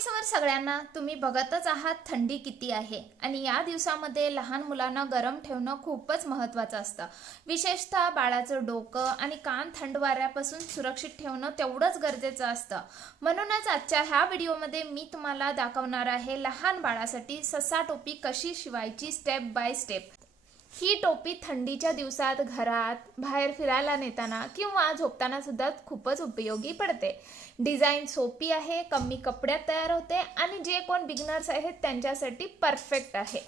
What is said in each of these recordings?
स्वामी समर्थ सगळ्यांना. तुम्ही बघतच आहात थंडी किती आहे आणि या दिवसामध्ये लहान मुलांना गरम ठेवणं खूपच महत्त्वाचं असतं. विशेषतः बाळाचं डोकं आणि कान थंड वाऱ्यापासून सुरक्षित ठेवणं तेवढंच गरजेचं असतं. म्हणूनच आजच्या ह्या व्हिडिओमध्ये मी तुम्हाला दाखवणार आहे लहान बाळासाठी ससा टोपी कशी शिवायची स्टेप बाय स्टेप. ही टोपी थंडीच्या दिवसात घरात बाहेर फिरायला नेताना किंवा झोपताना सुद्धा खूपच उपयोगी पडते. डिझाईन सोपी आहे, कमी कपड्यात तयार होते आणि जे कोण बिगिनर्स आहेत त्यांच्यासाठी परफेक्ट आहे.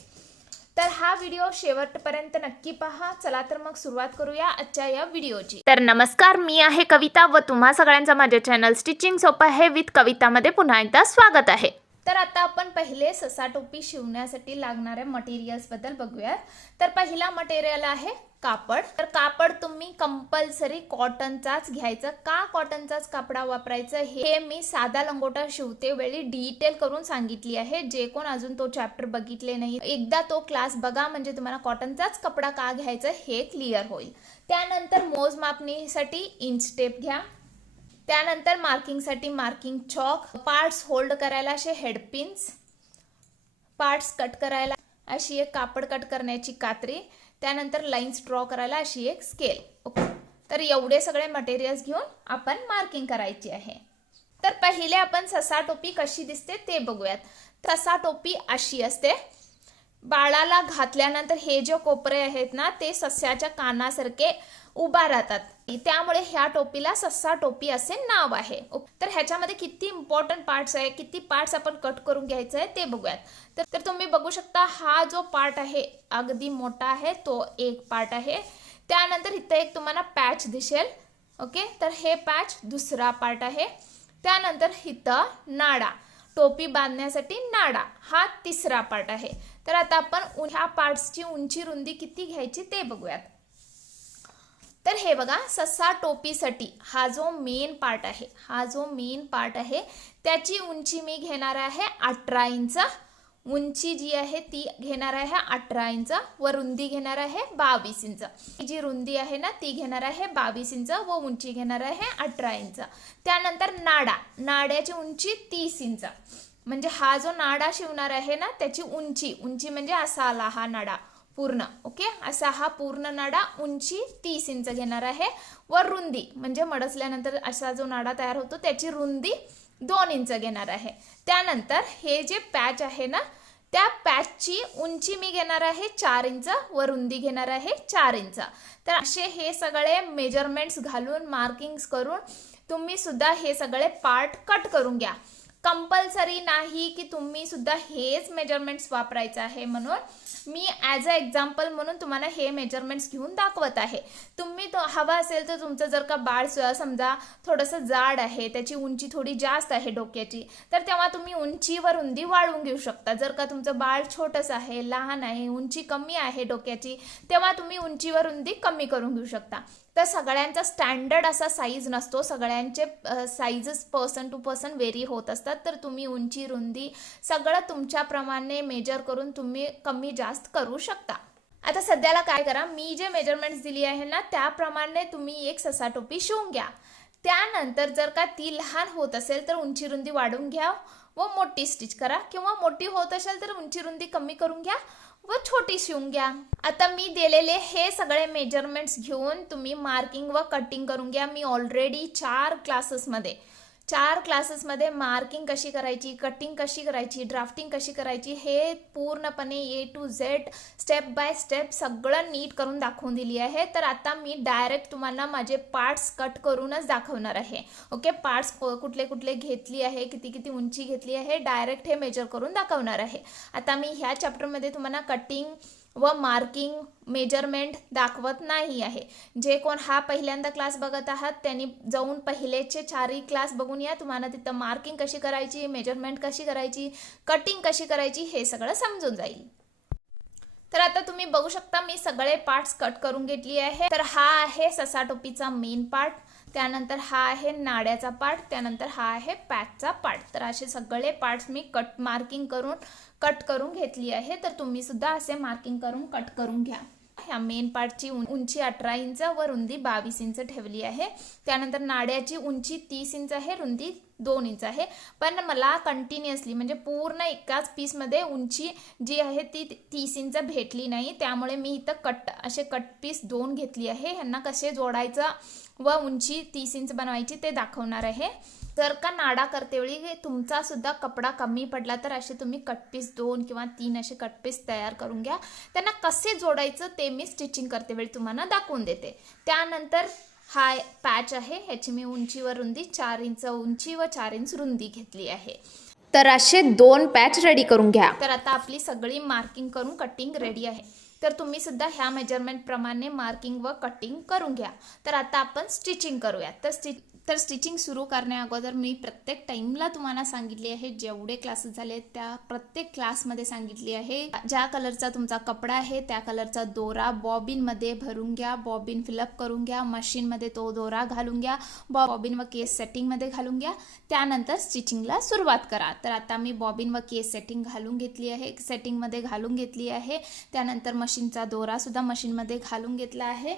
तर हा व्हिडिओ शेवटपर्यंत नक्की पहा. चला तर मग सुरुवात करूया आजच्या या व्हिडिओची. तर नमस्कार, मी आहे कविता व तुम्हा सगळ्यांचं माझ्या चॅनल स्टिचिंग सोपं आहे विथ कवितामध्ये पुन्हा एकदा स्वागत आहे. तर आता आपण पहिले ससा टोपी शिवण्यासाठी लागणाऱ्या मटेरियल्स बद्दल बघूया. तर पहिला मटेरियल आहे कापड. तर कापड तुम्ही कंपल्सरी कॉटनचाच घ्यायचं. का कॉटनचाच कपडा वापरायचं हे मी साधा लंगोटा शिवते वेळी डिटेल करून सांगितली आहे. जे कोण अजून तो चॅप्टर बघितले नाही एकदा तो क्लास बघा, म्हणजे तुम्हाला कॉटनचाच कपडा का घ्यायचं हे क्लिअर होईल. त्यानंतर मोजमापणीसाठी इंच टेप घ्या. त्यानंतर मार्किंगसाठी मार्किंग चॉक, पार्ट्स होल्ड करायला असे हेडपिन्स, पार्ट्स कट करायला अशी एक कापड कट करण्याची कात्री, त्यानंतर लाईन्स ड्रॉ करायला अशी एक स्केल. ओके, तर एवढे सगळे मटेरियल्स घेऊन आपण मार्किंग करायची आहे. तर पहिले आपण ससा टोपी कशी दिसते ते बघूयात. ससा टोपी अशी असते. बाळाला घातल्यानंतर हे जे कोपरे आहेत ना ते सस्याच्या कानासारखे उभा राहतात, त्यामुळे ह्या टोपीला ससा टोपी असे नाव आहे. तर ह्याच्यामध्ये किती इम्पॉर्टंट पार्ट्स आहे, किती पार्ट्स आपण कट करून घ्यायचं आहे ते बघूयात. तर तुम्ही बघू शकता हा जो पार्ट आहे अगदी मोठा आहे, तो एक पार्ट आहे. त्यानंतर इथं एक तुम्हाला पॅच दिसेल. ओके, तर हे पॅच दुसरा पार्ट आहे. त्यानंतर इथं नाडा, टोपी बांधण्यासाठी नाडा हा तिसरा पार्ट आहे. तर आता आपण ह्या पार्ट्सची उंची रुंदी किती घ्यायची ते बघूयात. तर हे बघा, ससा टोपीसाठी हा जो मेन पार्ट आहे त्याची उंची मी घेणार आहे 18 इंच. उंची जी आहे ती घेणार आहे 18 इंच व रुंदी घेणार आहे 22 इंच. जी रुंदी आहे ना ती घेणार आहे 22 इंच व उंची घेणार आहे 18 इंच. त्यानंतर नाड्याची उंची 30 इंच. म्हणजे हा जो नाडा शिवणार आहे ना त्याची उंची म्हणजे असा आला हा नाडा पूर्ण. ओके, असा हा पूर्ण नाडा उंची 30 इंच घेणार आहे व रुंदी म्हणजे मडसल्यानंतर असा जो नाडा तयार होतो त्याची रुंदी 2 इंच घेणार आहे. त्यानंतर हे जे पॅच आहे ना त्या पॅचची उंची मी घेणार आहे 4 इंच व रुंदी घेणार आहे 4 इंच. तर असे हे सगळे मेजरमेंट्स घालून मार्किंग्स करून तुम्ही सुद्धा हे सगळे पार्ट कट करून घ्या. कंपल्सरी नाही की तुम्ही सुद्धा हेच मेजरमेंट्स वापरायचं आहे, म्हणून मी ॲज अ एक्झाम्पल म्हणून तुम्हाला हे मेजरमेंट्स घेऊन दाखवत आहे. तुम्ही हवा असेल तर तुमचं जर का बाळ समजा थोडंसं जाड आहे, त्याची उंची थोडी जास्त आहे डोक्याची, तर तेव्हा तुम्ही उंची व रुंदी वाढवून घेऊ शकता. जर का तुमचं बाळ छोटंसं आहे, लहान आहे, उंची कमी आहे डोक्याची, तेव्हा तुम्ही उंची व रुंदी कमी करून घेऊ शकता. तर सगळ्यांचा स्टँडर्ड असा साईज नसतो, सगळ्यांचे sizes person to person vary होत असतात. तर तुम्ही उंची रुंदी सगळं तुमच्याप्रमाणे मेजर करून तुम्ही कमी जास्त करू शकता. आता सध्याला काय करा, मी जे मेजरमेंट्स दिली आहे ना त्याप्रमाणे तुम्ही एक ससा टोपी शिवून घ्या. त्यानंतर जर का ती लहान होत असेल तर उंची रुंदी वाढवून घ्या व मोठी स्टिच करा, किंवा मोठी होत असेल तर उंची रुंदी कमी करून घ्या व छोटी शिवून घ्या. आता मी दिलेले हे सगळे मेजरमेंट्स घेऊन तुम्ही मार्किंग व कटिंग करून घ्या. मी ऑलरेडी 4 क्लासेसमध्ये मार्किंग कशी करायची, कटिंग कशी करायची, ड्राफ्टिंग कशी करायची हे पूर्णपणे A to Z step by step सगळं नीट करून दाखवून दिली आहे. तर आता मी डायरेक्ट तुम्हाला माझे पार्ट्स कट करूनच दाखवणार आहे. ओके, पार्ट्स कुठले कुठले घेतली आहे, किती किती उंची घेतली आहे, डायरेक्ट हे मेजर करून दाखवणार आहे. आता मी ह्या चॅप्टरमध्ये तुम्हाला कटिंग व मार्किंग मेजरमेंट दाखवत नाही आहे. जे कोण हा पहिल्यांदा क्लास बघत आहात त्यांनी जाऊन पहिलेचे 4ही क्लास बघून या. तुम्हाला तिथं मार्किंग कशी करायची, मेजरमेंट कशी करायची, कटिंग कशी करायची हे सगळं समजून जाईल. तर आता तुम्ही बघू शकता मी सगळे पार्ट्स कट करून घेतली आहे. तर हा आहे ससा टोपीचा मेन पार्ट, त्यानंतर हा आहे नाड्याचा पार्ट, त्यानंतर हा आहे पॅचचा पार्ट. तर असे सगळे पार्ट्स मी मार्किंग करून कट करून घेतली आहे. तर तुम्ही सुद्धा असे मार्किंग करून कट करून घ्या. ह्या मेन पार्टची उंची 18 इंच व रुंदी 22 इंच ठेवली आहे. त्यानंतर नाड्याची उंची 30 इंच आहे, रुंदी 2 इंच आहे. पण मला कंटिन्युअसली म्हणजे पूर्ण एकाच पीसमध्ये उंची जी आहे ती 30 इंच भेटली नाही, त्यामुळे मी इथं असे कट पीस 2 घेतली आहे. ह्यांना कसे जोडायचं व उंची 30 इंच बनवायची ते दाखवणार आहे. जर का नाडा करतेवेळी तुमचा सुद्धा कपडा कमी पडला तर असे तुम्ही कट पीस 2 किंवा 3 असे कट पीस तयार करून घ्या. त्यांना कसे जोडायचं ते मी स्टिचिंग करतेवेळी तुम्हाला दाखवून देते. त्यानंतर हा पॅच आहे, ह्याची मी उंची व रुंदी 4 इंच उंची व 4 इंच रुंदी घेतली आहे. तर असे 2 पॅच रेडी करून घ्या. तर आता आपली सगळी मार्किंग करून कटिंग रेडी आहे. तर तुम्ही सुद्धा ह्या मेजरमेंट प्रमाणे मार्किंग व कटिंग करून घ्या. तर आता आपण स्टिचिंग करूया. तर स्टिचिंग सुरू करण्या अगोदर मी प्रत्येक टाइमला तुम्हाला सांगितले आहे, जेवढे क्लासेस झाले त्या प्रत्येक क्लासमध्ये सांगितली आहे, ज्या कलरचा तुमचा कपडा आहे त्या कलरचा दोरा बॉबिनमध्ये भरून घ्या, बॉबिन फिलअप करून घ्या, मशीनमध्ये तो दोरा घालून घ्या, बॉबिन व केस सेटिंगमध्ये घालून घ्या, त्यानंतर स्टिचिंगला सुरुवात करा. तर आता मी बॉबिन व केस सेटिंग घालून घेतली आहे, सेटिंगमध्ये घालून घेतली आहे. त्यानंतर मशीनचा दोरा सुद्धा मशीनमध्ये घालून घेतला आहे.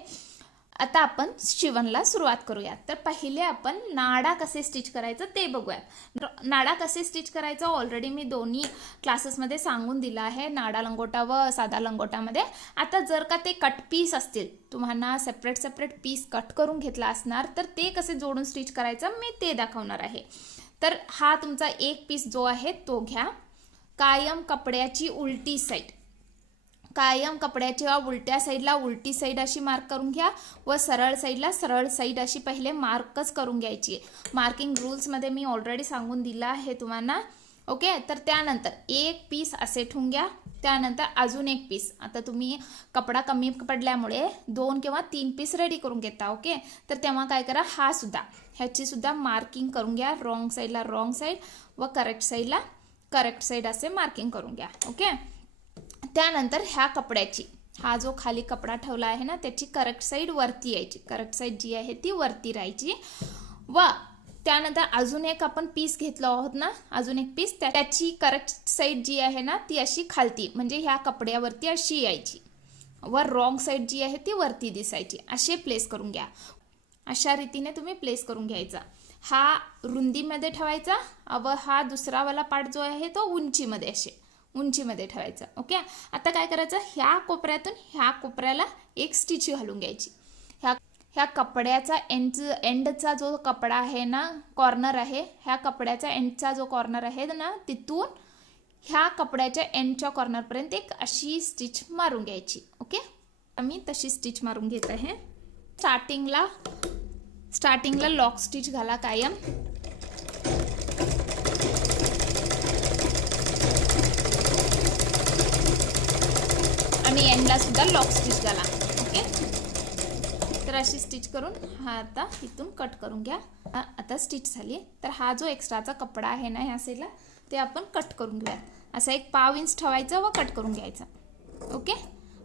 आता आपण शिवणला सुरुवात करूया. तर पहिले आपण नाडा कसे स्टिच करायचं ते बघूयात. नाडा कसे स्टिच करायचं ऑलरेडी मी दोन्ही क्लासेसमध्ये सांगून दिलं आहे, नाडा लंगोटा व साधा लंगोटामध्ये. आता जर का ते कट पीस असतील, तुम्हाला सेपरेट पीस कट करून घेतला असणार, तर ते कसे जोडून स्टिच करायचं मी ते दाखवणार आहे. तर हा तुमचा एक पीस जो आहे तो घ्या. कायम कपड्याची उलटी साईड, कायम कपड्याच्या उलट्या साईडला उलटी साईड अशी मार्क करून घ्या व सरळ साईडला सरळ साईड अशी पहिले मार्कच करून घ्यायची. मार्किंग रूल्समध्ये मी ऑलरेडी सांगून दिला आहे तुम्हाला. ओके, तर त्यानंतर एक पीस असे ठेवून घ्या. त्यानंतर अजून एक पीस. आता तुम्ही कपडा कमी पडल्यामुळे 2 किंवा 3 पीस रेडी करून घेता. ओके, तर तेव्हा काय करा, ह्याची सुद्धा मार्किंग करून घ्या. रॉंग साईडला रॉंग साईड व करेक्ट साईडला करेक्ट साईड असे मार्किंग करून घ्या. ओके, त्यानंतर ह्या कपड्याची हा जो खाली कपडा ठेवला आहे ना त्याची करेक्ट साईड वरती यायची, करेक्ट साईड जी आहे ती वरती राहायची. व त्यानंतर अजून एक आपण पीस घेतलो आहोत ना, अजून एक पीस, त्याची करेक्ट साईड जी आहे ना ती अशी खालती म्हणजे ह्या कपड्यावरती अशी यायची व रॉंग साईड जी आहे ती वरती दिसायची. असे प्लेस करून घ्या. अशा रीतीने तुम्ही प्लेस करून घ्यायचा. हा रुंदीमध्ये ठेवायचा व हा दुसरा वाला पार्ट जो आहे तो उंचीमध्ये असे उंचीमध्ये ठेवायचं. ओके, आता काय करायचं, ह्या कोपऱ्यातून ह्या कोपऱ्याला एक स्टिच घालून घ्यायची. ह्या कपड्याचा एंडचा जो कपडा आहे ना, कॉर्नर आहे, ह्या कपड्याचा एंडचा जो कॉर्नर आहे ना, तिथून ह्या कपड्याच्या एंडच्या कॉर्नरपर्यंत एक अशी स्टिच मारून घ्यायची. ओके, मी तशी स्टिच मारून घेत आहे. स्टार्टिंगला लॉक स्टिच घाला कायम. आणि एंडला सुद्धा लॉक स्टिच घाला. ओके, तर अशी स्टिच करून हा आता इथून कट करून घ्या. आता स्टिच झाली. तर हा जो एक्स्ट्राचा कपडा आहे ना ह्या साईडला ते आपण कट करून घेऊया. असं एक 1/2 इंच ठेवायचं व कट करून घ्यायचं. ओके,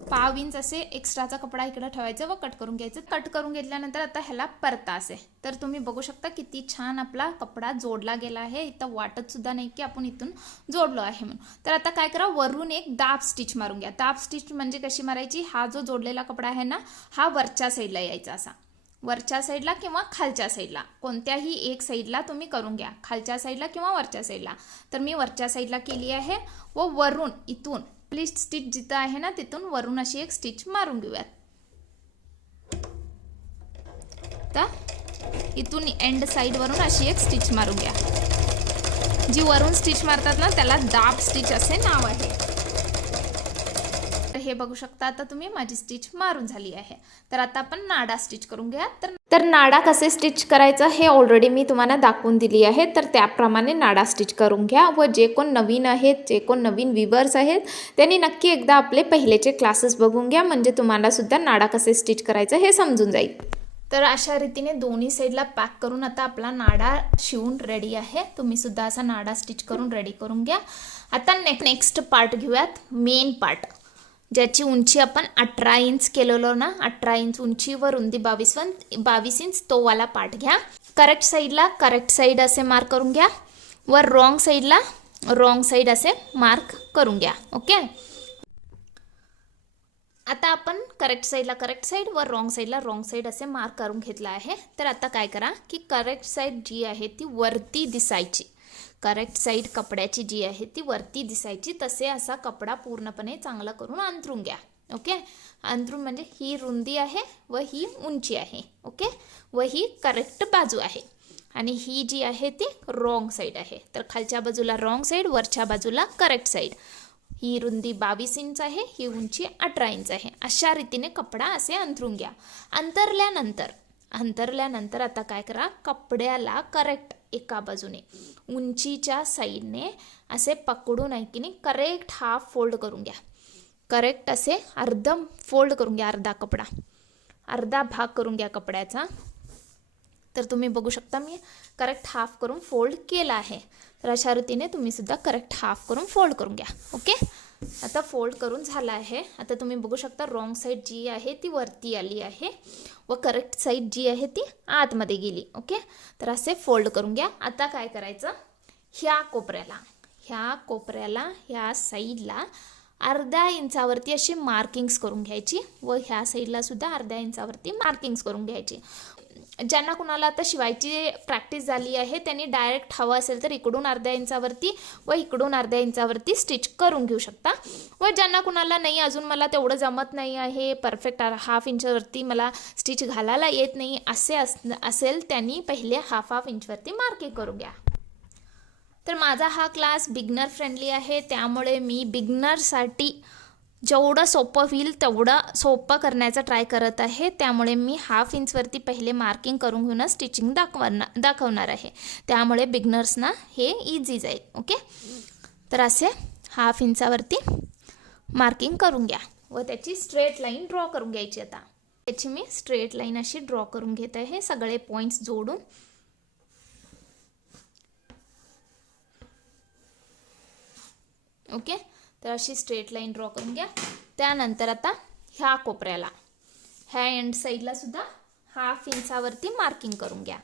1/2 इंच असे एक्स्ट्राचा कपडा इकडे ठेवायचं व कट करून घ्यायचं. कट करून घेतल्यानंतर आता ह्याला परता असे. तर तुम्ही बघू शकता किती छान आपला कपडा जोडला गेला आहे. इथं वाटत सुद्धा नाही की आपण इथून जोडलो आहे म्हणून. तर आता काय करा, वरून एक दाब स्टिच मारून घ्या. दाब स्टिच म्हणजे कशी मारायची, हा जो जोडलेला कपडा आहे ना हा वरच्या साईडला यायचा, असा वरच्या साईडला किंवा खालच्या साईडला कोणत्याही एक साईडला तुम्ही करून घ्या, खालच्या साईडला किंवा वरच्या साईडला. तर मी वरच्या साईडला केली आहे व वरून इथून आपली स्टिच जिथं आहे ना तिथून वरून अशी एक स्टिच मारून घेऊयात. तर इथून एंड साइड वरून अशी एक स्टिच मारून घ्या. जी वरून स्टिच मारतात ना त्याला दाब स्टिच असे नाव आहे. हे बघू शकता आता तुम्ही माझी स्टिच मारून झाली आहे. तर आता आपण नाडा स्टिच करून घ्या. तर नाडा कसे स्टिच करायचं हे ऑलरेडी मी तुम्हाला दाखवून दिली आहे. तर त्याप्रमाणे नाडा स्टिच करून घ्या. व जे कोण नवीन आहेत, जे कोण नवीन व्ह्यूअर्स आहेत त्यांनी नक्की एकदा आपले पहिलेचे क्लासेस बघून घ्या, म्हणजे तुम्हाला सुद्धा नाडा कसे स्टिच करायचं हे समजून जाईल. तर अशा रीतीने दोन्ही साईडला पॅक करून आता आपला नाडा शिवून रेडी आहे. तुम्ही सुद्धा असा नाडा स्टिच करून रेडी करून घ्या. आता नेक्स्ट पार्ट घेऊयात, मेन पार्ट, ज्याची उंची आपण 18 इंच केलेलो ना, 18 इंच उंची व रुंदी 22 इंच, तो वाला पार्ट घ्या. करेक्ट साईडला करेक्ट साईड असे मार्क करून घ्या व रॉंग साईडला रॉंग साईड असे मार्क करून घ्या. ओके, आता आपण करेक्ट साईड व रॉंग साईड असे मार्क करून घेतला आहे. तर आता काय करा की करेक्ट साईड जी आहे ती वरती दिसायची, करेक्ट साईड कपड्याची जी आहे ती वरती दिसायची, तसे असा कपडा पूर्णपणे चांगला करून अंथरून घ्या. ओके, अंथरून म्हणजे ही रुंदी आहे व ही उंची आहे. ओके, व ही करेक्ट बाजू आहे आणि ही जी आहे ती रॉंग साईड आहे. तर खालच्या बाजूला रॉंग साईड, वरच्या बाजूला करेक्ट साईड. ही रुंदी 22 इंच आहे, ही उंची 18 इंच आहे. अशा रीतीने कपडा असे अंथरून घ्या. अंतरल्यानंतर आता काय करा, कपड्याला करेक्ट एका बाजूने उंचीच्या साईडने असे पकडून ऐकीने करेक्ट हाफ फोल्ड करून घ्या. करेक्ट असे अर्ध फोल्ड करून घ्या, अर्धा भाग करून घ्या कपड्याचा. तर तुम्ही बघू शकता मी करेक्ट हाफ करून फोल्ड केला आहे. तर अशा रीतीने तुम्ही सुद्धा करेक्ट हाफ करून फोल्ड करून घ्या. ओके, आता फोल्ड करून झाला आहे. आता तुम्ही बघू शकता रॉंग साईड जी आहे ती वरती आली आहे व करेक्ट साईड जी आहे ती आतमध्ये गेली. ओके, तर असे फोल्ड करून घ्या. आता काय करायचं, ह्या कोपऱ्याला ह्या साईडला अर्ध्या इंचावरती अशी मार्किंग्स करून घ्यायची व ह्या साईडला सुद्धा अर्ध्या इंचावरती मार्किंग्स करून घ्यायची. ज्यांना कुणाला आता शिवायची प्रॅक्टिस झाली आहे त्यांनी डायरेक्ट हवं असेल तर इकडून अर्ध्या इंचावरती व इकडून अर्ध्या इंचावरती स्टिच करून घेऊ शकता. व ज्यांना कुणाला नाही अजून मला तेवढं जमत नाही आहे, परफेक्ट हाफ इंचवरती मला स्टिच घालायला येत नाही असे असेल त्यांनी पहिले हाफ इंचवरती मार्किंग करून घ्या. तर माझा हा क्लास बिगनर फ्रेंडली आहे, त्यामुळे मी बिगनरसाठी जेवढं सोपं होईल तेवढं सोपं करण्याचा ट्राय करत आहे. त्यामुळे मी हाफ इंचवरती पहिले मार्किंग करून घेऊन स्टिचिंग दाखवणार आहे. त्यामुळे बिगनर्सना हे इझी जाईल. ओके, तर असे हाफ इंचावरती मार्किंग करून घ्या व त्याची स्ट्रेट लाईन ड्रॉ करून घ्यायची. आता त्याची मी स्ट्रेट लाईन अशी ड्रॉ करून घेत आहे सगळे पॉईंट्स जोडून. ओके, तर अशी स्ट्रेट लाईन ड्रॉ करून घ्या. त्यानंतर आता ह्या कोपऱ्याला ह्या एंड साईडला सुद्धा हाफ इंचावरती मार्किंग करून घ्या.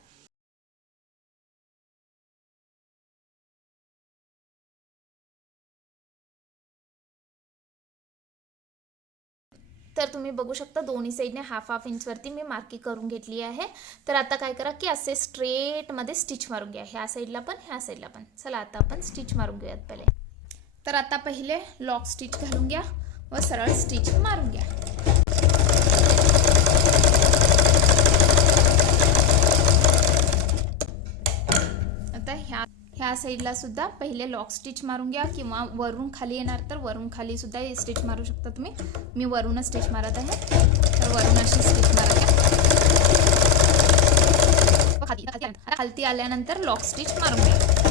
तर तुम्ही बघू शकता दोन्ही साईडने हाफ इंचवरती मी मार्किंग करून घेतली आहे. तर आता काय करा की असे स्ट्रेटमध्ये स्टिच मारून घ्या, ह्या साईडला पण ह्या साईडला पण. चला आता आपण स्टिच मारून घेऊयात पहिले. तर आता पहिले लॉक स्टिच घालून घ्या व सरळ स्टिच मारून घ्या. आता ह्या साईडला सुद्धा पहिले लॉक स्टिच मारून घ्या किंवा वरून खाली येणार तर वरून खाली सुद्धा स्टिच मारू शकता तुम्ही. मी वरूनच स्टिच मारत आहे, तर वरून अशी स्टिच मारा घ्या. खालती आल्यानंतर लॉक स्टिच मारून घ्या.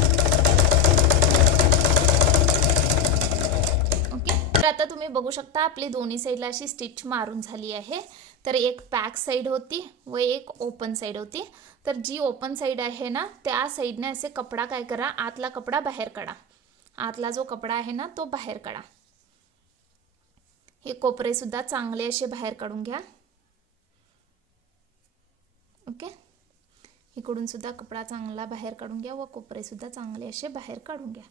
तर आता तुम्ही बघू शकता आपली दोन्ही साईडला अशी स्टिच मारून झाली आहे. तर एक बॅक साईड होती व एक ओपन साईड होती. तर जी ओपन साईड आहे ना त्या साईडने असे कपडा काय करा, आतला कपडा बाहेर काढा. आतला जो कपडा आहे ना तो बाहेर काढा. हे कोपरे सुद्धा चांगले असे बाहेर काढून घ्या. ओके, इकडून सुद्धा कपडा चांगला बाहेर काढून घ्या व कोपरे सुद्धा चांगले असे बाहेर काढून घ्या.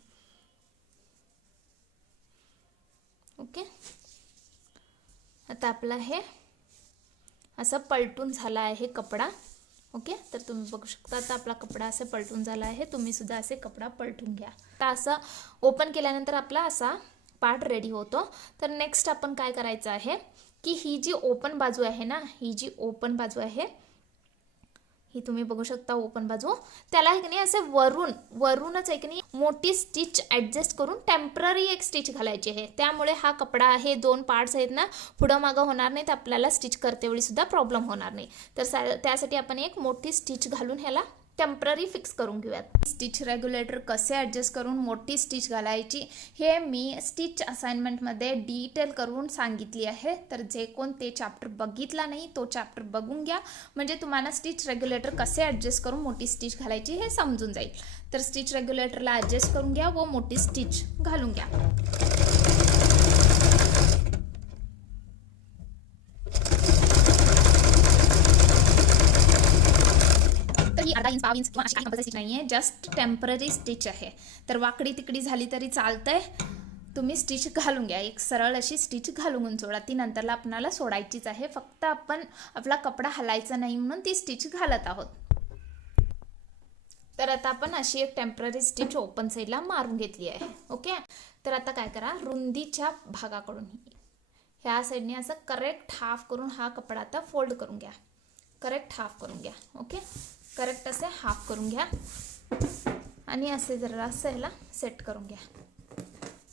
ओके, आता आपला हे असं पलटून झाला आहे कपडा. ओके, तर तुम्ही बघू शकता आता आपला कपडा असे पलटून झाला आहे. तुम्ही सुद्धा असे कपडा पलटून घ्या. आता असं ओपन केल्यानंतर आपला असा पार्ट रेडी होतो. तर नेक्स्ट आपण काय करायचं आहे की ही जी ओपन बाजू आहे ना, ही जी ओपन बाजू आहे ही तुम्ही बघू शकता ओपन बाजू, त्याला एक नाही असे वरूनच एक नाही मोठी स्टिच ॲडजस्ट करून टेम्पररी एक स्टिच घालायची आहे. त्यामुळे हा कपडा आहे, दोन पार्ट्स आहेत ना, पुढं मागं होणार नाही, तर आपल्याला स्टिच करते वेळी सुद्धा प्रॉब्लेम होणार नाही. तर त्यासाठी आपण एक मोठी स्टिच घालून ह्याला टेम्पररी फिक्स करून घेऊयात. स्टिच रेग्युलेटर कसे ॲडजस्ट करून मोठी स्टिच घालायची हे मी स्टिच असाइनमेंटमध्ये डिटेल करून सांगितली आहे. तर जे कोण ते चॅप्टर बघितला नाही तो चॅप्टर बघून घ्या, म्हणजे तुम्हाला स्टिच रेग्युलेटर कसे ॲडजस्ट करून मोठी स्टिच घालायची हे समजून जाईल. तर स्टिच रेग्युलेटरला ॲडजस्ट करून घ्या व मोठी स्टिच घालून घ्या. अर्धा इंच, पाव इंच किंवा अशी काही कंपल्सरी स्टिच नाहीये, जस्ट टेम्पररी स्टिच आहे. तर वाकडी तिकडी झाली तरी चालतंय. तुम्ही स्टिच घालून घ्या, एक सरळ अशी स्टिच घालून सोडा. ती नंतरला आपल्याला सोडायचीच आहे, फक्त आपण आपला कपडा हलायचा नाही म्हणून ती स्टिच घालत आहोत. तर आता आपण अशी एक टेम्पररी स्टिच ओपन साईडला मारून घेतली आहे. ओके, तर आता काय करा, रुंदीच्या भागाकडून ह्या साईडने असं करेक्ट हाफ करून हा कपडा आता फोल्ड करून घ्या. करेक्ट हाफ करून घ्या. ओके, करेक्ट असे हाफ करून घ्या आणि असे जरा असं ह्याला सेट करून घ्या.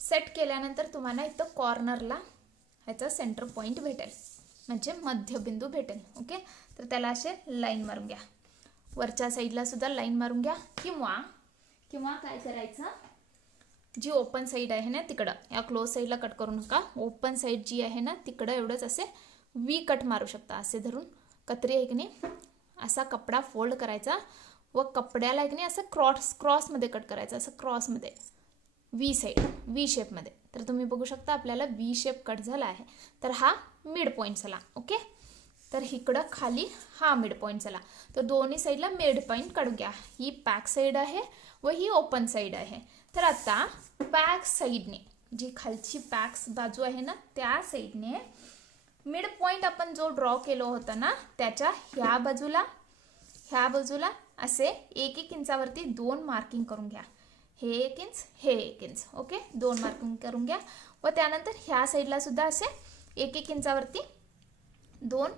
सेट केल्यानंतर तुम्हाला इथं कॉर्नरला ह्याचा सेंटर पॉईंट भेटेल, म्हणजे मध्यबिंदू भेटेल. ओके, तर त्याला असे लाईन मारून घ्या. वरच्या साईडला सुद्धा लाईन मारून घ्या, किंवा काय करायचं, जी ओपन साईड आहे ना तिकडं, या क्लोज साईडला कट करू नका. ओपन साईड जी आहे ना तिकडं एवढंच असे वी कट मारू शकता. असे धरून कत्री आहे की नाही असा कपडा फोल्ड करायचा व कपड्याला आहे की नाही असं क्रॉसमध्ये कट करायचं, असं क्रॉसमध्ये वी साईड वी शेपमध्ये. तर तुम्ही बघू शकता आपल्याला वी शेप कट झाला आहे. तर हा मिड पॉईंट झाला. ओके, तर इकडं खाली हा मिड पॉईंट झाला. तर दोन्ही साईडला मिड पॉईंट काढून घ्या. ही बॅक साईड आहे व ही ओपन साईड आहे. तर आता बॅक साईडने जी खालची बॅक बाजू आहे ना त्या साईडने मिड पॉईंट आपण जो ड्रॉ केलं होतं ना त्याच्या ह्या बाजूला असे 1-1 इंचावरती 2 मार्किंग करून घ्या. हे 1 इंच, हे 1 इंच. ओके, 2 मार्किंग करून घ्या व त्यानंतर ह्या साईडला सुद्धा असे 1-1 इंचावरती 2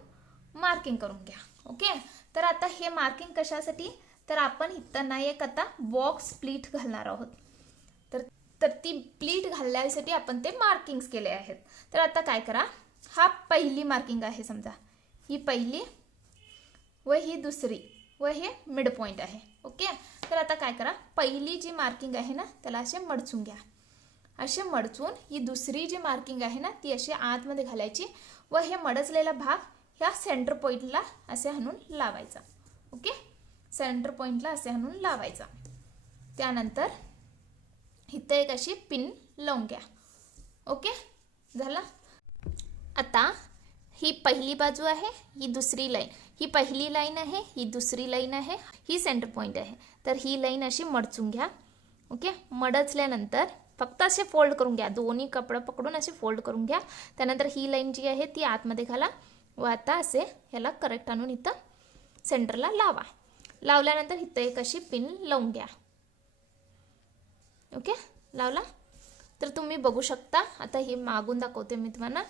मार्किंग करून घ्या. ओके, तर आता हे मार्किंग कशासाठी, तर आपण इथं नाही एक आता बॉक्स प्लीट घालणार आहोत. तर ती प्लीट घालण्यासाठी आपण ते मार्किंग्स केले आहेत. तर आता काय करा, हा पहिली मार्किंग आहे समजा, ही पहिली व ही दुसरी व हे मिड पॉईंट आहे. ओके, तर आता काय करा, पहिली जी मार्किंग आहे ना त्याला असे मडचून घ्या. असे मडचून ही दुसरी जी मार्किंग आहे ना ती अशी आतमध्ये घालायची व हे मडचलेला भाग ह्या सेंटर पॉईंटला असे हाणून लावायचा. ओके, सेंटर पॉईंटला असे हाणून लावायचा. त्यानंतर इथं एक अशी पिन लावून घ्या. ओके, झालं. आता ही पहिली बाजू आहे, ही दुसरी लाईन, ही पहिली लाईन आहे, ही दुसरी लाईन आहे, ही सेंटर पॉईंट आहे. तर ही लाईन अशी मडचून घ्या. ओके, मडचल्यानंतर फक्त असे फोल्ड करून घ्या, दोन्ही कपडा पकडून असे फोल्ड करून घ्या. त्यानंतर ही लाईन जी आहे ती आतमध्ये घाला व आता असे ह्याला करेक्ट आणून इथं सेंटरला लावा. लावल्यानंतर इथं एक अशी पिन लावून घ्या. ओके, लावला. तर तुम्ही बघू शकता, आता हे मागून दाखवते मी तुम्हाला,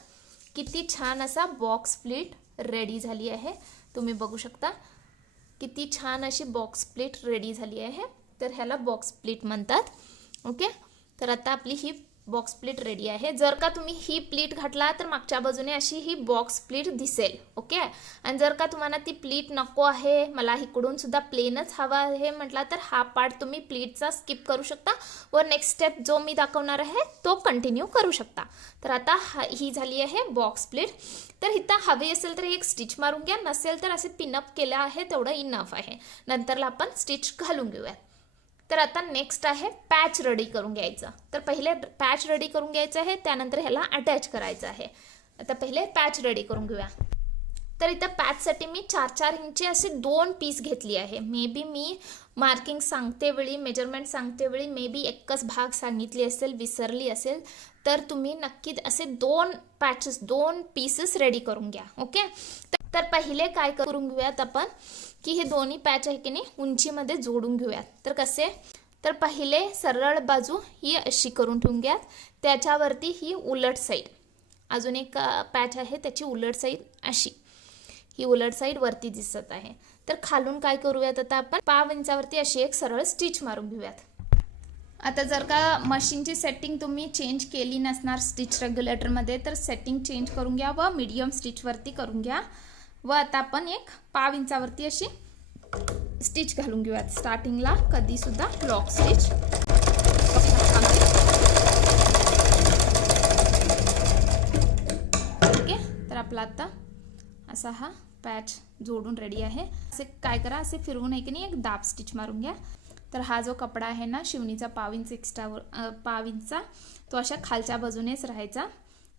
किती छान असा बॉक्स प्लीट रेडी झाली आहे. तुम्ही बघू शकता किती छान अशी बॉक्स प्लीट रेडी झाली आहे. तर ह्याला बॉक्स प्लीट म्हणतात. ओके, तर आता आपली ही बॉक्स प्लीट रेडी आहे. जर का तुम्ही ही प्लीट घातला तर मागच्या बाजूने अशी ही बॉक्स प्लीट दिसेल. ओके, आणि जर का तुम्हाला ती प्लीट नको आहे, मला इकडून सुद्धा प्लेनच हवा आहे म्हटला तर हा पार्ट तुम्ही प्लीटचा स्किप करू शकता व नेक्स्ट स्टेप जो मी दाखवणार आहे तो कंटिन्यू करू शकता. तर आता ही झाली आहे बॉक्स प्लीट. तर इथं हवी असेल तर एक स्टिच मारून घ्या, नसेल तर असे पिनअप केलं आहे तेवढं इनफ आहे. नंतरला आपण स्टिच घालून घेऊया. तर आता नेक्स्ट आहे पॅच रेडी करून घ्यायचं. तर पहिले पॅच रेडी करून घ्यायचं आहे, त्यानंतर ह्याला अटॅच करायचं आहे. आता पहिले पॅच रेडी करून घेऊया. तर इथं पॅचसाठी मी 4-4 इंची असे 2 पीस घेतली आहे. मे बी मी मार्किंग सांगते वेळी, मेजरमेंट सांगते वेळी मे बी एकच भाग सांगितली असेल, विसरली असेल, तर तुम्ही नक्की असे 2 पीसेस रेडी करून घ्या. ओके, तर पहिले काय करून घेऊयात आपण की हे दोन्ही पॅच आहे की नाही उंचीमध्ये जोडून घेऊयात. तर कसे, तर पहिले सरळ बाजू ही अशी करून ठेवून घ्या, त्याच्यावरती ही उलट साईड, अजून एक पॅच आहे त्याची उलट साईड अशी, ही उलट साईड वरती दिसत आहे. तर खालून काय करूयात आता आपण 5 इंचावरती अशी एक सरळ स्टिच मारून घेऊयात. आता जर का मशीनची सेटिंग तुम्ही चेंज केली नसणार स्टिच रेग्युलेटरमध्ये तर सेटिंग चेंज करून घ्या व मीडियम स्टिचवरती करून घ्या. व आता आपण एक 5 इंचावरती अशी स्टिच घालून घेऊयात. स्टार्टिंगला कधी सुद्धा लॉक स्टिच. ओके, तर आपला आता असा हा पॅच जोडून रेडी आहे. असे काय करा, असे फिरवून आहे की नाही एक दाब स्टिच मारून घ्या. तर हा जो कपडा आहे ना शिवणीचा 5 इंच एक्स्ट्रा 5 इंचचा, तो अशा खालच्या बाजूनेच राहायचा.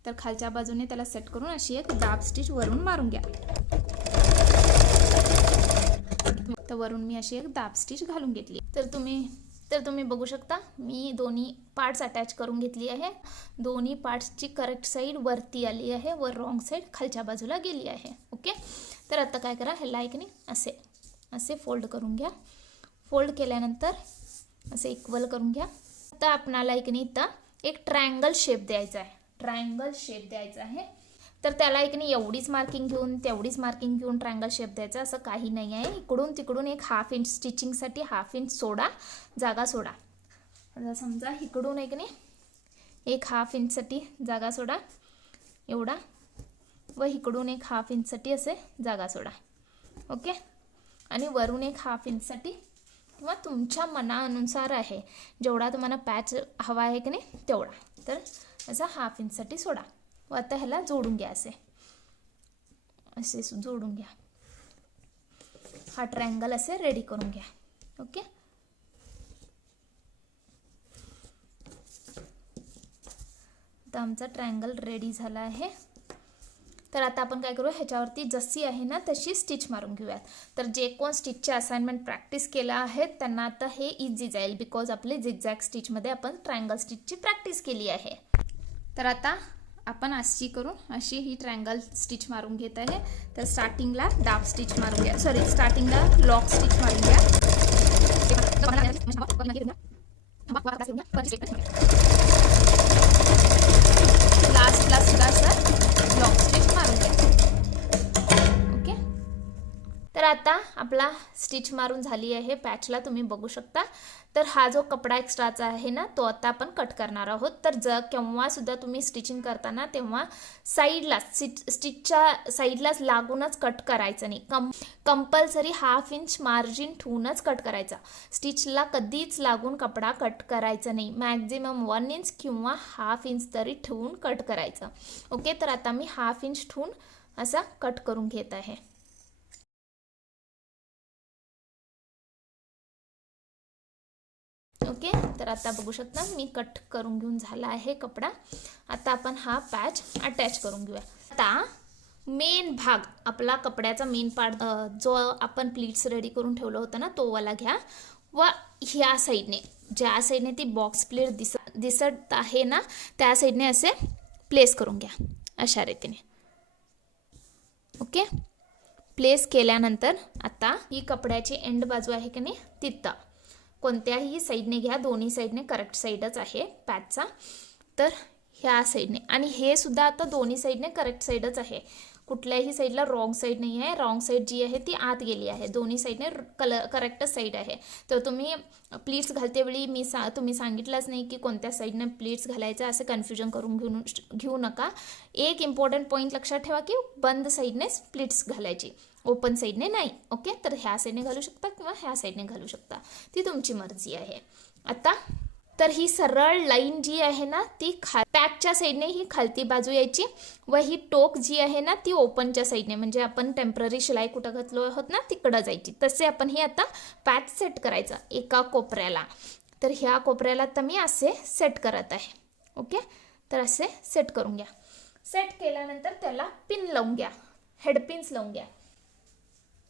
तर खालच्या बाजूने त्याला सेट करून अशी एक दाब स्टिच वरून मारून घ्या. तर वरून मी अशी एक दाब स्टिच घालून घेतली. तर तर तुम्ही बघू शकता मी दोन्ही पार्ट्स अटॅच करून घेतली आहे. दोन्ही पार्ट्सची करेक्ट साईड वरती आली आहे व रॉंग साईड खालच्या बाजूला गेली आहे. ओके, तर आता काय करा, ह्याला एक नाही असे असे फोल्ड करून घ्या. फोल्ड केल्यानंतर असे इक्वल करून घ्या. आता आपणाला एक नाही इथं एक ट्रायंगल शेप द्यायचा आहे. ट्रायंगल शेप द्यायचा आहे, तर त्याला एक नाही एवढीच मार्किंग घेऊन तेवढीच मार्किंग घेऊन ट्रायंगल शेप द्यायचा असं काही नाही आहे. इकडून तिकडून एक हाफ इंच स्टिचिंगसाठी हाफ इंच सोडा, जागा सोडा. आता समजा इकडून एक नाही एक हाफ इंचसाठी जागा सोडा एवढा, व इकडून एक हाफ इंचसाठी असे जागा सोडा. ओके, आणि वरून एक हाफ इंचसाठी किंवा तुमच्या मनानुसार आहे जेवढा तुम्हाला पॅच हवा आहे की नाही तेवढा, तर असा हाफ इंचसाठी सोडा. व आता ह्याला जोडून घ्या. असे असे जोडून घ्या. हा ट्रायंगल असे रेडी करून घ्या. ओके, तर आमचा ट्रायंगल रेडी झाला आहे. तर आता आपण काय करू, ह्याच्यावरती जशी आहे ना तशी स्टिच मारून घेऊयात. तर जे कोण स्टिचचे असाइनमेंट प्रॅक्टिस केलं आहे त्यांना आता हे इझी जाईल, बिकॉज आपले झिगझॅग स्टिचमध्ये आपण ट्रायंगल स्टिचची प्रॅक्टिस केली आहे. तर आता आपण अशी करून अशी ही ट्रायंगल स्टिच मारून घेत आहे. तर स्टार्टिंगला डार्क स्टिच मारून घ्या, सॉरी स्टार्टिंगला लॉक स्टिच मारून घ्या. लास्टला सुद्धा असं लॉक स्टिच मारून घ्या. ओके, तर आता आपला स्टिच मारून झाली आहे पॅचला, तुम्ही बघू शकता. तर हा जो कपडा एक्स्ट्राचा आहे ना तो आता आपण कट करणार आहोत. तर केव्हा सुद्धा तुम्ही स्टिचिंग करताना तेव्हा साईडला स्टिचच्या साईडलाच लागूनच कट करायचं नाही. कंपल्सरी हाफ इंच मार्जिन ठेवूनच कट करायचा. स्टिचला कधीच लागून कपडा कट करायचा नाही. मॅक्झिमम 1 इंच किंवा हाफ इंच तरी ठेवून कट करायचं. ओके, तर आता मी हाफ इंच ठेवून असा कट करून घेत आहे. ओके, तर आता बघू शकता मी कट करून घेऊन झाला आहे कपडा. आता आपण हा पॅच अटॅच करून घेऊया. आता मेन भाग आपला कपड्याचा मेन पार्ट जो आपण प्लीट्स रेडी करून ठेवलं होतं ना तो वाला घ्या व ह्या साईडने ज्या साईडने ती बॉक्स प्लेट दिसत आहे ना त्या साईडने असे प्लेस करून घ्या अशा रीतीने. ओके, प्लेस केल्यानंतर आता ही कपड्याची एंड बाजू आहे की नाही तिथं कोणत्याही साईडने घ्या, दोन्ही साईडने करेक्ट साईडच आहे पॅचचा. तर ह्या साईडने आणि हे सुद्धा आता दोन्ही साईडने करेक्ट साईडच आहे. कुठल्याही साईडला रॉंग साईड नाही आहे. रॉंग साईड जी आहे ती आत गेली आहे. दोन्ही साईडने करेक्टच साईड आहे. तर तुम्ही प्लीट्स घालतेवेळी तुम्ही सांगितलंच नाही की कोणत्या साईडने प्लीट्स घालायचं असं कन्फ्युजन करून घेऊ नका. एक इम्पॉर्टंट पॉईंट लक्षात ठेवा की बंद साईडनेच प्लीट्स घालायची, ओपन साईडने नाही. ओके, तर ह्या साईडने घालू शकता किंवा ह्या साईडने घालू शकता, ती तुमची मर्जी आहे. आता तर ही सरळ लाईन जी आहे ना ती पॅकच्या साईडने ही खालती बाजू यायची व ही टोक जी आहे ना ती ओपनच्या साईडने, म्हणजे आपण टेम्पररी शिलाई कुठं घातलो आहोत ना तिकडं जायची. तसे आपण ही आता पॅच सेट करायचं एका कोपऱ्याला. तर ह्या कोपऱ्याला तर मी असे सेट करत आहे. ओके, तर असे सेट करून घ्या. सेट केल्यानंतर त्याला पिन लावून घ्या, हेडपिन्स लावून घ्या.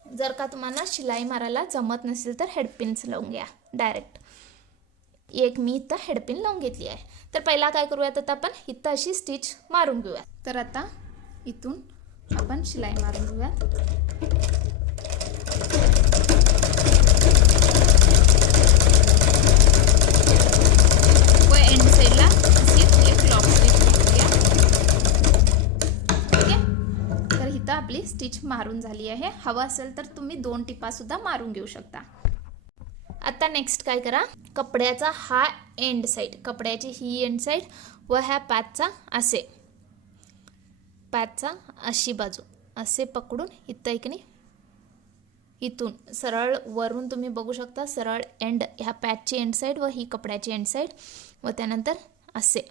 जर का तुम्हाला शिलाई मारायला जमत नसेल तर हेडपिन्स लावून घ्या डायरेक्ट. एक मी इथं हेडपिन लावून घेतली आहे. तर पहिला काय करूयात, आता आपण इथं अशी स्टिच मारून घेऊयात. तर आता इथून आपण शिलाई मारून घेऊयात. व एंड साईडला अशी एक लॉक स्टिच मारूया. ओके, तर इथं आपली स्टिच मारून झाली आहे. हवं असेल तर तुम्ही 2 टिपा सुद्धा मारून घेऊ शकता. आता नेक्स्ट काय करा, कपड्याचा हा एंड साईड, कपड्याची ही एंड साईड व ह्या पॅचचा असे पॅचचा अशी बाजू असे पकडून इथं एक नाही इथून सरळ वरून तुम्ही बघू शकता सरळ एंड ह्या पॅचची एंड साईड व ही कपड्याची एंड साईड व त्यानंतर असे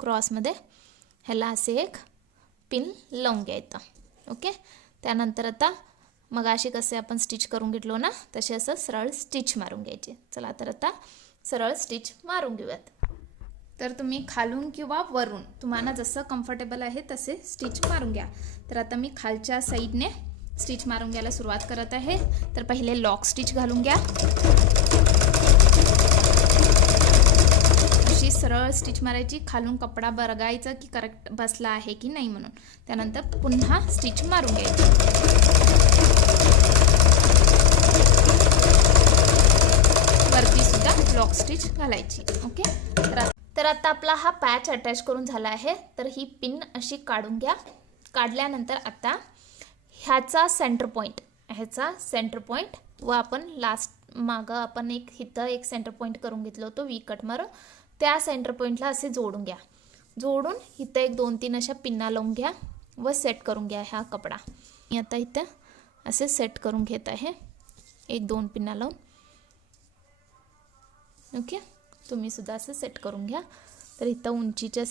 क्रॉसमध्ये ह्याला असे एक पिन लावून घ्यायचं. ओके, त्यानंतर आता मग अशी कसे आपण स्टिच करून घेतलो ना तसे असं सरळ स्टिच मारून घ्यायची. चला तर आता सरळ स्टिच मारून घेऊयात. तर तुम्ही खालून किंवा वरून तुम्हाला जसं कम्फर्टेबल आहे तसे स्टिच मारून घ्या. तर आता मी खालच्या साईडने स्टिच मारून घ्यायला सुरुवात करत आहे. तर पहिले लॉक स्टिच घालून घ्या. सरळ स्टिच मारायची, खालून कपडा बघायचा की करेक्ट बसला आहे की नाही म्हणून. त्यानंतर पुन्हा स्टिच मारून घ्यायची. वरती सुद्धा लॉक स्टिच घालायची. ओके. तर आता आपला हा पॅच अटॅच करून झाला आहे. तर ही पिन अशी काढून घ्या. काढल्यानंतर आता ह्याचा सेंटर पॉईंट व आपण लास्ट मागं आपण इथं एक सेंटर पॉईंट करून घेतलं होतं वी कट मारून, त्या सेंटर पॉईंटला असे जोडून घ्या. जोडून इथं 1-2-3 अशा पिन्ना लावून घ्या व सेट करून घ्या हा कपडा. मी आता इथं असे सेट करून घेत आहे 1-2 पिन्ना लावून. ओके. तुम्ही सुद्धा असं सेट करून घ्या. तर इथं उंचीच्या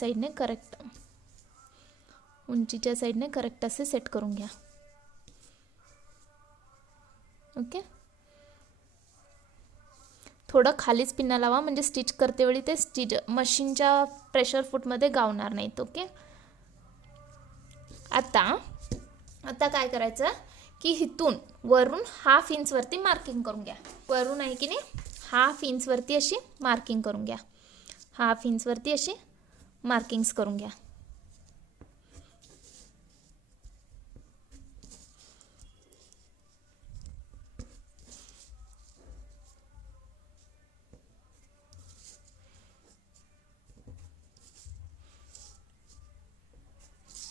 साईडने करेक्ट असे सेट करून घ्या. ओके. थोडं खालीच पिन्ना लावा म्हणजे स्टिच करते वेळी ते स्टिच मशीनच्या प्रेशर फूटमध्ये गावणार नाहीत. ओके. आता काय करायचं की इथून वरून 1/2 इंच वरती मार्किंग करून घ्या. वरून आहे की नाही 1/2 इंच वरती अशी मार्किंग करून घ्या. 1/2 इंच वरती अशी मार्किंग्स करून घ्या.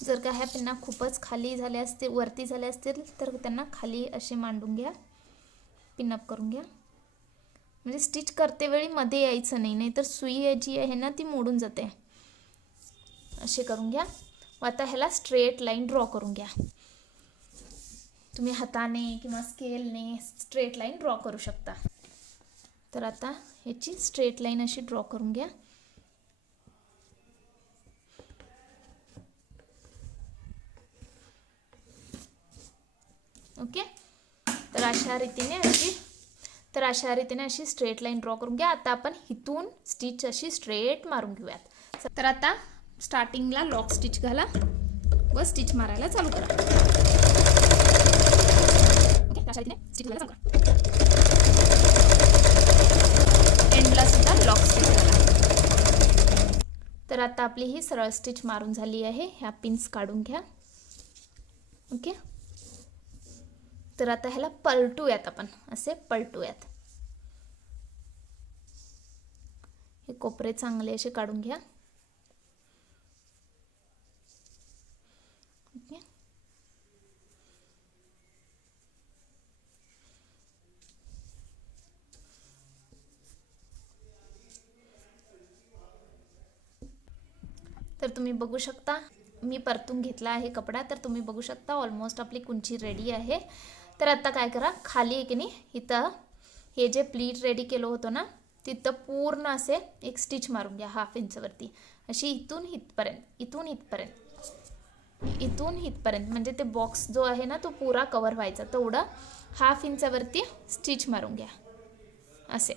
जर का ह्या पिन्ना खूपच खाली झाल्या असतील वरती झाल्या असतील तर त्यांना खाली असे मांडून घ्या. पिनअप करून घ्या. म्हणजे स्टिच करते वेळी मध्ये यायचं नाही, तर सुई जी आहे ना ती मोडून जाते. असे करून घ्या. व आता ह्याला स्ट्रेट लाईन ड्रॉ करून घ्या. तुम्ही हाताने किंवा स्केलने स्ट्रेट लाईन ड्रॉ करू शकता. तर आता ह्याची स्ट्रेट लाईन अशी ड्रॉ करून घ्या. ओके. तर अशा रीतीने अशी स्ट्रेट लाईन ड्रॉ करून घ्या. आता आपण इथून स्टिच अशी स्ट्रेट मारून घेऊयात. तर आता स्टार्टिंगला लॉक स्टिच घाला व स्टिच मारायला चालू करा. ओके. अशा रीतीने स्टिच घालायला चालू करा. एंडला सुद्धा लॉक स्टिच घाला. तर आता आपली ही सरळ स्टिच मारून झाली आहे. ह्या पिन्स काढून घ्या. ओके. तर आता ह्याला पलटूयात आपण असे पलटूयात. हे कोपरे चांगले असे काढून घ्या. ओके. तर तुम्ही बघू शकता मी परतून घेतला आहे कपडा. तर तुम्ही बघू शकता ऑलमोस्ट आपली कुंची रेडी आहे. तर आता काय करा खाली आहे की नाही इथं हे जे प्लीट रेडी केलं होतं ना तिथं पूर्ण असे एक स्टिच मारून घ्या 1/2 इंच वरती अशी इथून इथपर्यंत म्हणजे ते बॉक्स जो आहे ना तो पुरा कव्हर व्हायचा तेवढं 1/2 इंचावरती स्टिच मारून घ्या असे.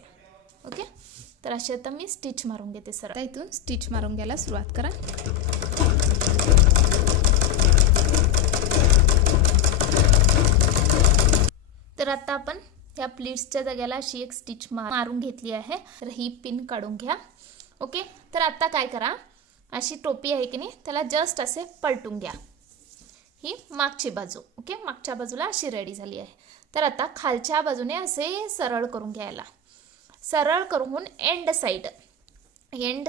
ओके. तर असे आता मी स्टिच मारून घेते. सरळ इथून स्टिच मारून घ्यायला सुरुवात करा. तर आता आपण या प्लीट्सच्या जागेला अशी एक स्टिच मारून घेतली आहे. तर ही पिन काढून घ्या. ओके. तर आता काय करा अशी टोपी आहे की नाही त्याला जस्ट असे पलटून घ्या. ही मागची बाजू. ओके. मागच्या बाजूला अशी रेडी झाली आहे. तर आता खालच्या बाजूने असे सरळ करून घ्यायला. सरळ करून एंड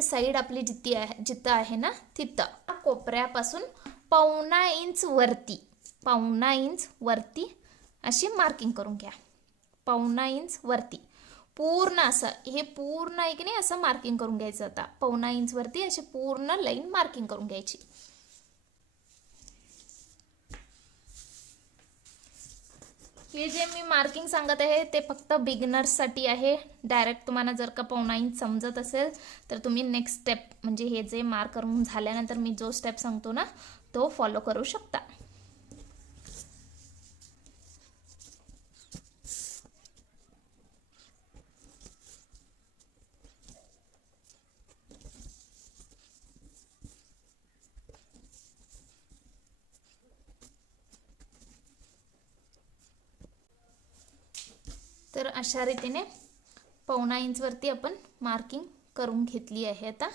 साईड आपली जिथं आहे ना तिथं कोपऱ्यापासून 1.5 इंच वरती अशी मार्किंग करून घ्या. 1.5 इंच वरती पूर्ण असं हे पूर्ण आहे की नाही असं मार्किंग करून घ्यायचं. आता 1.5 इंच वरती अशी पूर्ण लाईन मार्किंग करून घ्यायची. हे जे मी मार्किंग सांगत आहे ते फक्त बिगिनर्ससाठी आहे. डायरेक्ट तुम्हाला जर का 1.5 इंच समजत असेल तर तुम्ही नेक्स्ट स्टेप म्हणजे हे जे मार्क करून झाल्यानंतर मी जो स्टेप सांगतो ना तो फॉलो करू शकता. तर अशा रीतीने 1.5 इंच वरती आपण मार्किंग करून घेतली आहे. आता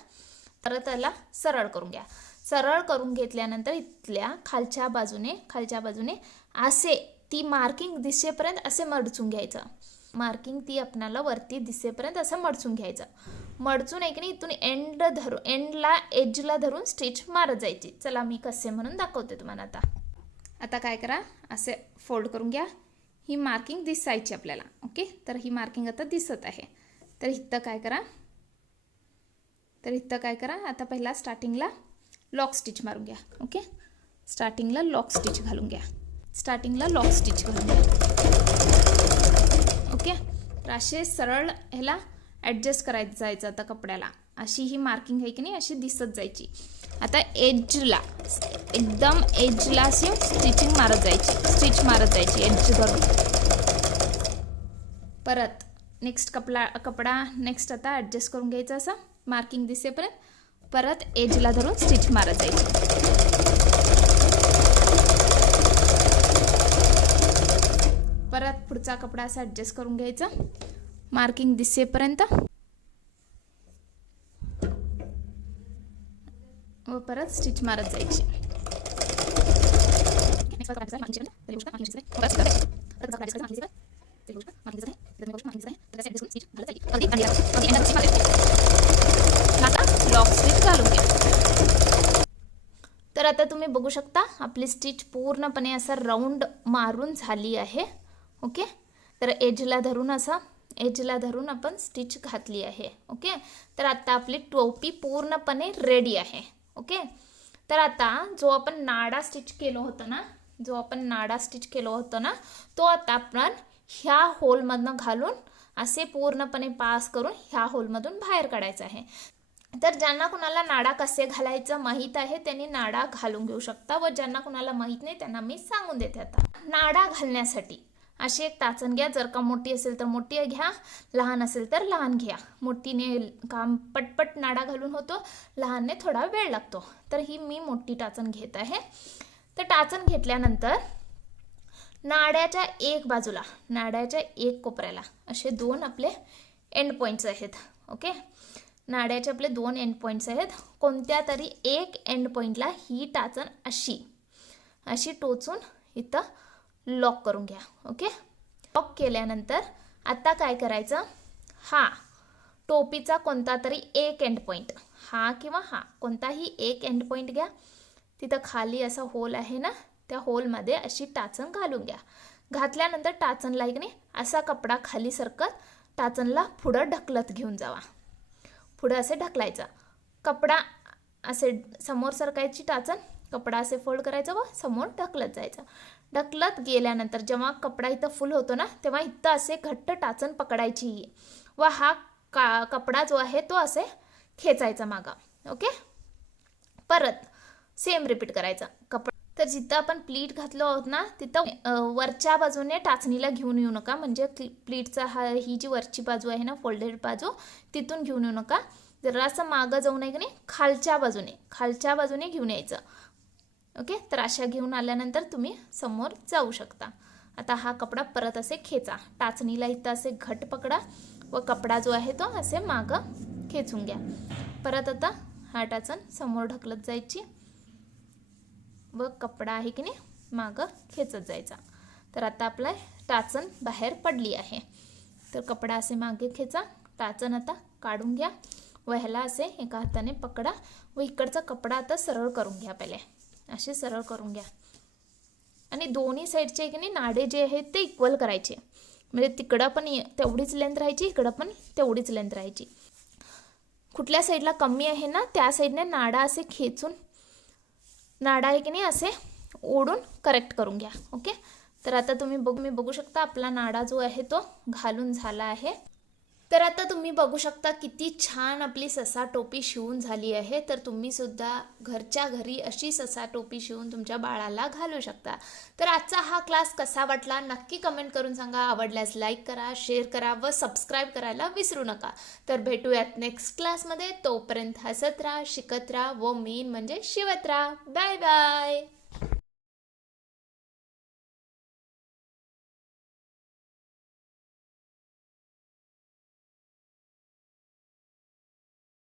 परत त्याला सरळ करून घ्या. सरळ करून घेतल्यानंतर इथल्या खालच्या बाजूने असे ती मार्किंग दिसेपर्यंत असे मडचून घ्यायचं. मार्किंग ती आपणाला वरती दिसेपर्यंत असं मडचून घ्यायचं. मडचून आहे की नाही इथून एंडला एजला धरून स्टिच मारत जायची. चला मी कसे म्हणून दाखवते तुम्हाला. आता काय करा, असे फोल्ड करून घ्या. ही मार्किंग दिसायची आपल्याला. ओके, तर ही मार्किंग आता दिसत आहे. तर इथं काय करा, आता पहिला स्टार्टिंगला लॉक स्टिच मारून घ्या. ओके, स्टार्टिंगला लॉक स्टिच घालून घ्या. ओके, तर असे सरळ ह्याला ॲडजस्ट करायचं जायचं. आता कपड्याला अशी ही मार्किंग आहे की नाही अशी दिसत जायची. आता एजला एकदम एजला अशी स्टिच मारत जायची एज धरून. परत नेक्स्ट कपडा नेक्स्ट आता ॲडजस्ट करून घ्यायचा असं मार्किंग दिसेपर्यंत. परत एजला धरून स्टिच मारत जायची. परत पुढचा कपडा असा ॲडजस्ट करून घ्यायचा मार्किंग दिसेपर्यंत व परत स्टिच मारत जायची. आता लॉक स्टिच घालून घ्या. तर आता तुम्ही बघू शकता आपली स्टिच पूर्णपणे असं राऊंड मारून झाली आहे. ओके, तर एजला धरून आपण स्टिच घातली आहे. ओके, तर आता आपली टोपी पूर्णपणे रेडी आहे. ओके, तर आता जो आपण नाडा स्टिच केलं होतं ना तो आता आपण ह्या होलमधनं घालून असे पूर्णपणे पास करून ह्या होलमधून बाहेर काढायचं आहे. तर ज्यांना कुणाला नाडा कसे घालायचं माहीत आहे त्यांनी नाडा घालून घेऊ शकता व ज्यांना कुणाला माहीत नाही त्यांना मी सांगून देते. आता नाडा घालण्यासाठी अशी एक टाचण घ्या. जर का मोठी असेल तर मोठी घ्या, लहान असेल तर लहान घ्या. मोठीने काम पटपट नाडा घालून होतो, लहानने थोडा वेळ लागतो. तर ही मी मोठी टाचण घेत आहे. तर टाचण घेतल्यानंतर नाड्याच्या एक कोपऱ्याला असे दोन आपले एंड पॉईंट्स आहेत. ओके, नाड्याचे आपले 2 एंड पॉईंट्स आहेत. कोणत्या तरी एक एंड पॉईंटला ही टाचण अशी टोचून इथं लॉक करून घ्या. ओके, लॉक केल्यानंतर आता काय करायचं, हा टोपीचा कोणता तरी एक एंड पॉईंट, हा किंवा हा कोणताही एक एंड पॉईंट घ्या. तिथं खाली असा होल आहे ना, त्या होलमध्ये अशी टाचण घालून घ्या. घातल्यानंतर टाचणला एक नाही असा कपडा खाली सरकत टाचणला पुढं ढकलत घेऊन जावा. पुढं असे ढकलायचं. कपडा असे समोर सरकायची टाचण, कपडा असे फोल्ड करायचं व समोर ढकलत जायचं. ढकलत गेल्यानंतर जेव्हा कपडा इथं फुल होतो ना तेव्हा इथं असे घट्ट टाचण पकडायची व हा कपडा जो आहे तो असे खेचायचा मागा. ओके, परत सेम रिपीट करायचा. तर जिथं आपण प्लीट घातलो आहोत ना तिथं वरच्या बाजूने टाचणीला घेऊन येऊ नका. म्हणजे प्लीटचा ही जी वरची बाजू आहे ना फोल्डेड बाजू तिथून घेऊन येऊ नका. जरासं मागं जाऊ नये की नाही खालच्या बाजूने घेऊन यायचं. ओके, तर अशा घेऊन आल्यानंतर तुम्ही समोर जाऊ शकता. आता हा कपडा परत असे खेचा. टाचणीला इथं असे घट पकडा व कपडा जो आहे तो असे मागं खेचून घ्या. परत आता हा टाचण समोर ढकलत जायची व कपडा आहे की नाही मागं खेचत जायचा. तर आता आपला टाचण बाहेर पडली आहे. तर कपडा असे मागे खेचा, टाचण आता काढून घ्या व ह्याला असे एका हाताने पकडा व इकडचा कपडा आता सरळ करून घ्या. पहिले असे सरळ करून घ्या आणि दोन्ही साईडचे की नाही नाडे जे आहेत ते इक्वल करायचे. म्हणजे तिकडं पण तेवढीच लेंथ राहायची, इकडं पण तेवढीच लेंथ राहायची. कुठल्या साईडला कमी आहे ना त्या साईडने नाडा असे खेचून नाडा आहे की नाही असे ओढून करेक्ट करून घ्या. ओके, तर आता तुम्ही बघू शकता आपला नाडा जो आहे तो घालून झाला आहे. तर आता तुम्ही बघू शकता किती छान आपली ससा टोपी शिवून झाली आहे. तर तुम्ही सुद्धा घरच्या घरी अशी ससा टोपी शिवून तुमच्या बाळाला घालू शकता. तर आजचा हा क्लास कसा वाटला नक्की कमेंट करून सांगा. आवडल्यास लाईक करा, शेअर करा व सबस्क्राईब करायला विसरू नका. तर भेटूयात नेक्स्ट क्लासमध्ये. तोपर्यंत हसत राहा, शिकत राहा व मेन म्हणजे शिवत राहा. Bye bye.